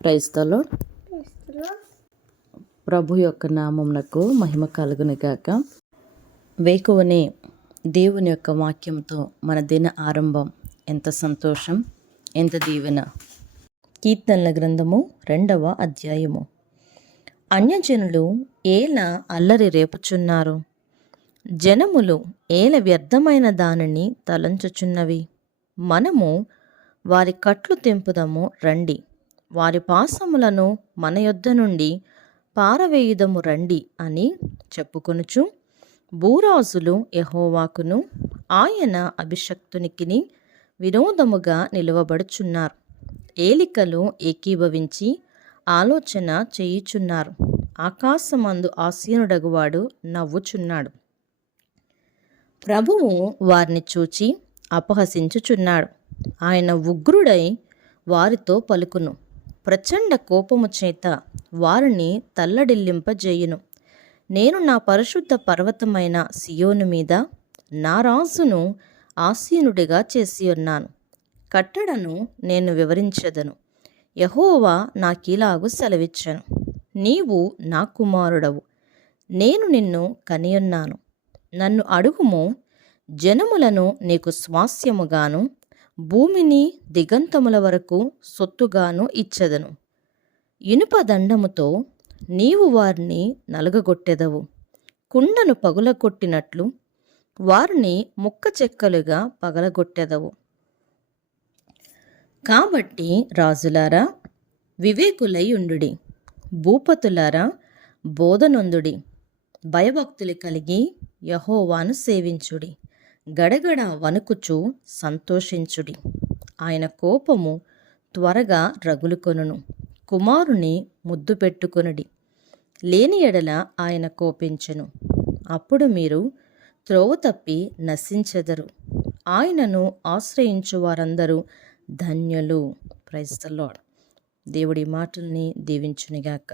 Praise the lord. ప్రభు యొక్క నామమునకు మహిమ కలుగును గాక. వేకువనే దేవుని యొక్క వాక్యంతో మన దిన ఆరంభం. ఎంత సంతోషం, ఎంత దీవెన. కీర్తనల గ్రంథము 2వ అధ్యాయము. అన్యజనులు ఏల అల్లరి రేపుచున్నారు, జనములు ఏల వ్యర్థమైన దానిని తలంచుచున్నవి. మనము వారి కట్లు తెంపుదము రండి, వారి పాసములను మన యొద్ద నుండి పారవేయుదము రండి అని చెప్పుకొనుచు భూరాజులు యెహోవాకును ఆయన అభిషక్తునికిని విరోధముగా నిలువబడుచున్నారు. ఏలికలు ఏకీభవించి ఆలోచన చేయుచున్నారు. ఆకాశమందు ఆసీనుడగువాడు నవ్వుచున్నాడు. ప్రభువు వారిని చూచి అపహసించుచున్నాడు. ఆయన ఉగ్రుడై వారితో పలుకును. ప్రచండ కోపము చేత వారిని తల్లడిల్లింపజేయును. నేను నా పరిశుద్ధ పర్వతమైన సియోను మీద నా రాజును ఆసీనుడిగా చేసి ఉన్నాను. కట్టడను నేను వివరించెదను. యెహోవా నాకిలాగు సెలవిచ్చెను, నీవు నా కుమారుడవు, నేను నిన్ను కనియున్నాను. నన్ను అడుగుము, జనములను నీకు స్వాస్యముగాను భూమిని దిగంతముల వరకు సొత్తుగాను ఇచ్చెదను. ఇనుప దండముతో నీవు వారిని నలుగగొట్టెదవు. కుండను పగులగొట్టినట్లు వారిని ముక్క చెక్కలుగా పగలగొట్టెదవు. కాబట్టి రాజులారా వివేకులై ఉండుడి, భూపతులారా బోధనొందుడి. భయభక్తులు కలిగి యెహోవాను సేవించుడి. గడగడ వణుకుచు సంతోషించుడి. ఆయన కోపము త్వరగా రగులుకొనును. కుమారుని ముద్దు పెట్టుకొనుడి, లేని ఎడల ఆయన కోపించును. అప్పుడు మీరు త్రోవ తప్పి నశించెదరు. ఆయనను ఆశ్రయించు వారందరూ ధన్యులు. Praise the Lord. దేవుడి మాటల్ని దీవించునిగాక.